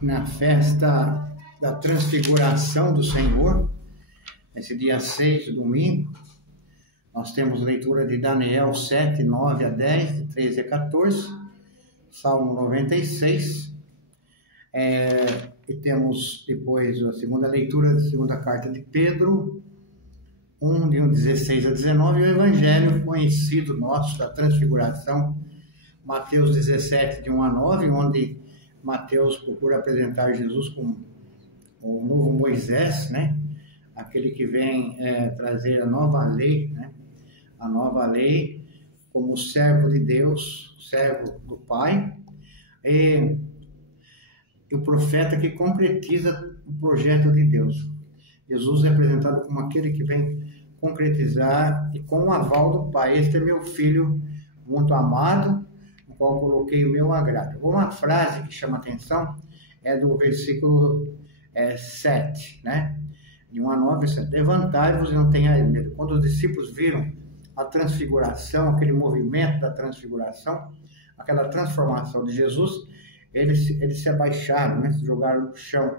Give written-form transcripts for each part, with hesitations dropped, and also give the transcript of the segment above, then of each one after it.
na festa da transfiguração do Senhor, esse dia 6, domingo. Nós temos leitura de Daniel 7, 9 a 10, de 13 a 14, Salmo 96, e temos depois a segunda leitura da segunda carta de Pedro, 1, de 16 a 19, e o Evangelho conhecido nosso da transfiguração, Mateus 17, de 1 a 9, onde Mateus procura apresentar Jesus como o novo Moisés, né? Aquele que vem trazer a nova lei, né? A nova lei como servo de Deus, servo do Pai, e o profeta que concretiza o projeto de Deus. Jesus é apresentado como aquele que vem concretizar e com o aval do Pai. Este é meu filho muito amado, no qual coloquei o meu agrado. Uma frase que chama atenção é do versículo 7, né? De 1 a 9, 7. Levantai-vos e não tenhais medo. Quando os discípulos viram a transfiguração, aquele movimento da transfiguração, aquela transformação de Jesus, eles se abaixaram, né? Se jogaram no chão.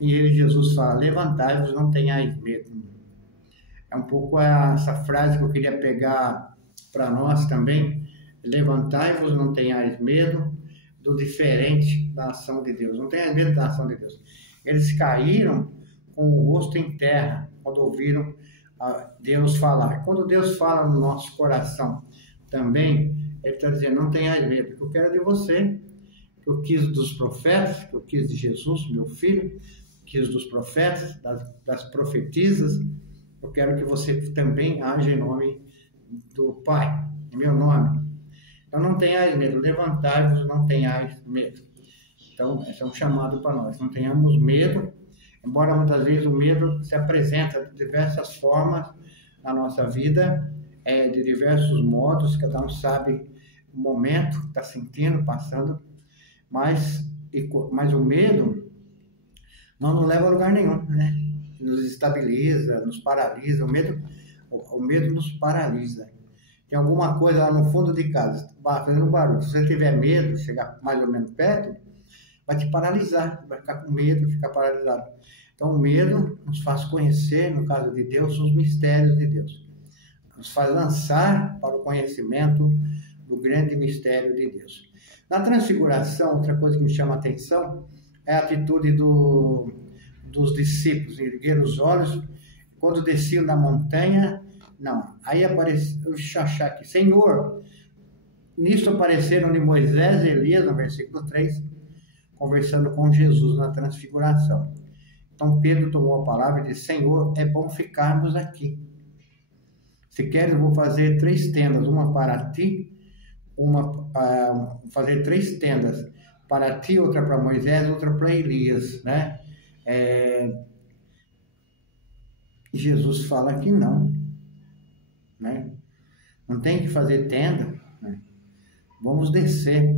E Jesus fala, levantai-vos, não tenhais medo. É um pouco essa frase que eu queria pegar para nós também. Levantai-vos, não tenhais medo do diferente da ação de Deus. Não tenhais medo da ação de Deus. Eles caíram com o rosto em terra quando ouviram Deus falar. Quando Deus fala no nosso coração também, Ele está dizendo, não tenhais medo, porque eu quero de você, que eu quis dos profetas, que eu quis de Jesus, meu filho, quis dos profetas, das profetisas, eu quero que você também haja em nome do Pai, em meu nome. Então não tenhais medo, levantai-vos, não tenhais medo. Então esse é um chamado para nós, não tenhamos medo, embora muitas vezes o medo se apresenta de diversas formas na nossa vida, de diversos modos, cada um sabe o momento que está sentindo, passando, mas o medo não nos leva a lugar nenhum, né? Nos estabiliza, nos paralisa. O medo nos paralisa. Tem alguma coisa lá no fundo de casa, fazendo barulho. Se você tiver medo, chegar mais ou menos perto, vai te paralisar, vai ficar com medo, ficar paralisado. Então, o medo nos faz conhecer, no caso de Deus, os mistérios de Deus. Nos faz lançar para o conhecimento do grande mistério de Deus. Na transfiguração, outra coisa que me chama a atenção é a atitude dos discípulos, erguer os olhos, quando desciam da montanha, não, aí apareceu o Xaxá aqui, Senhor, nisso apareceram de Moisés e Elias, no versículo 3, conversando com Jesus na transfiguração. Então Pedro tomou a palavra e disse, Senhor, é bom ficarmos aqui. Se queres, eu vou fazer 3 tendas, uma para ti, fazer 3 tendas para ti, outra para Moisés, outra para Elias, né? Jesus fala que não, né? Não tem que fazer tenda, né? Vamos descer.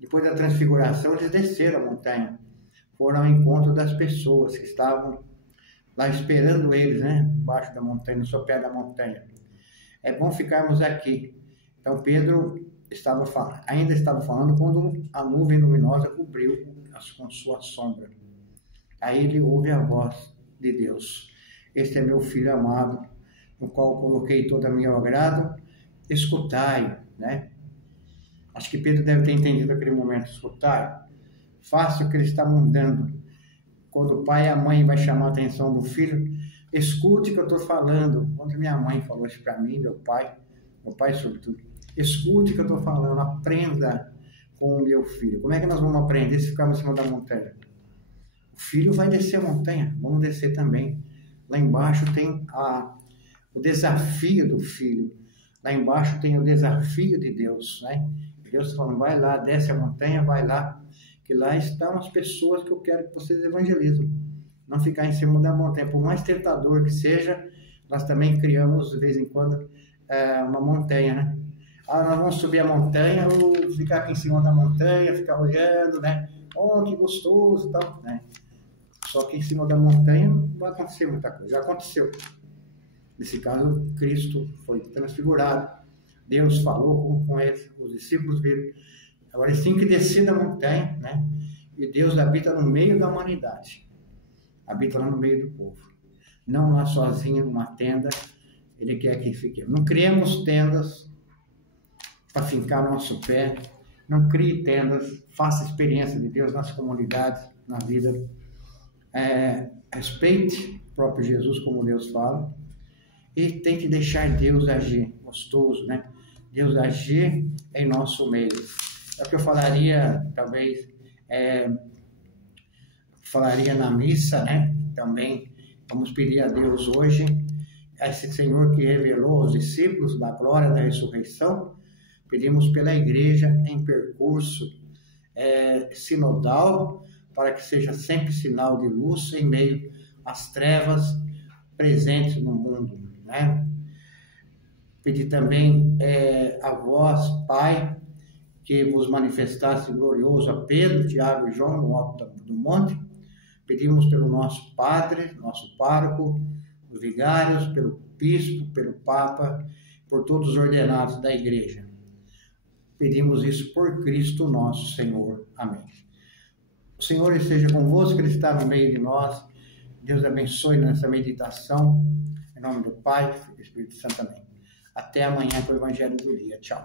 Depois da transfiguração, eles desceram a montanha, foram ao encontro das pessoas que estavam lá esperando eles, né? Embaixo da montanha, no sopé da montanha. É bom ficarmos aqui. Então Pedro ainda estava falando quando a nuvem luminosa cobriu com sua sombra. Aí ele ouve a voz de Deus. Este é meu filho amado, no qual coloquei todo o meu agrado. Escutai, né? Acho que Pedro deve ter entendido aquele momento. Escutai. Faça o que ele está mandando. Quando o pai e a mãe vai chamar a atenção do filho, escute o que eu estou falando. Quando minha mãe falou isso para mim, meu pai sobretudo, escute o que eu estou falando, aprenda com o meu filho. Como é que nós vamos aprender se ficarmos em cima da montanha? O filho vai descer a montanha, vamos descer também. Lá embaixo tem o desafio do filho. Lá embaixo tem o desafio de Deus, né? Deus está falando, vai lá, desce a montanha, vai lá, que lá estão as pessoas que eu quero que vocês evangelizem. Não ficar em cima da montanha. Por mais tentador que seja, nós também criamos, de vez em quando, uma montanha, né? Nós vamos subir a montanha, ou ficar aqui em cima da montanha, ficar olhando, né? Oh, que gostoso e tal, né? Só que em cima da montanha não vai acontecer muita coisa. Já aconteceu. Nesse caso, Cristo foi transfigurado. Deus falou com eles, os discípulos viram Agora eles têm que descer da montanha, né? E Deus habita no meio da humanidade. Habita lá no meio do povo. Não lá sozinho, numa tenda. Ele quer que fiquemos. Não criemos tendas para fincar nosso pé. Não crie tendas. Faça a experiência de Deus nas comunidades, na vida. Respeite o próprio Jesus, como Deus fala. E tem que deixar Deus agir. Gostoso, né? Deus agir em nosso meio. É o que eu falaria, talvez, falaria na missa, né? Também vamos pedir a Deus hoje, esse Senhor que revelou aos discípulos da glória da ressurreição, pedimos pela igreja em percurso sinodal, para que seja sempre sinal de luz em meio às trevas presentes no mundo, né? Pedir também a vós, Pai, que vos manifestasse glorioso a Pedro, Tiago e João no alto do monte. Pedimos pelo nosso Padre, nosso pároco, os vigários, pelo bispo, pelo Papa, por todos os ordenados da igreja. Pedimos isso por Cristo nosso Senhor. Amém. O Senhor esteja convosco, Ele está no meio de nós. Deus abençoe nessa meditação. Em nome do Pai, do Espírito Santo. Amém. Até amanhã com o Evangelho do Dia. Tchau.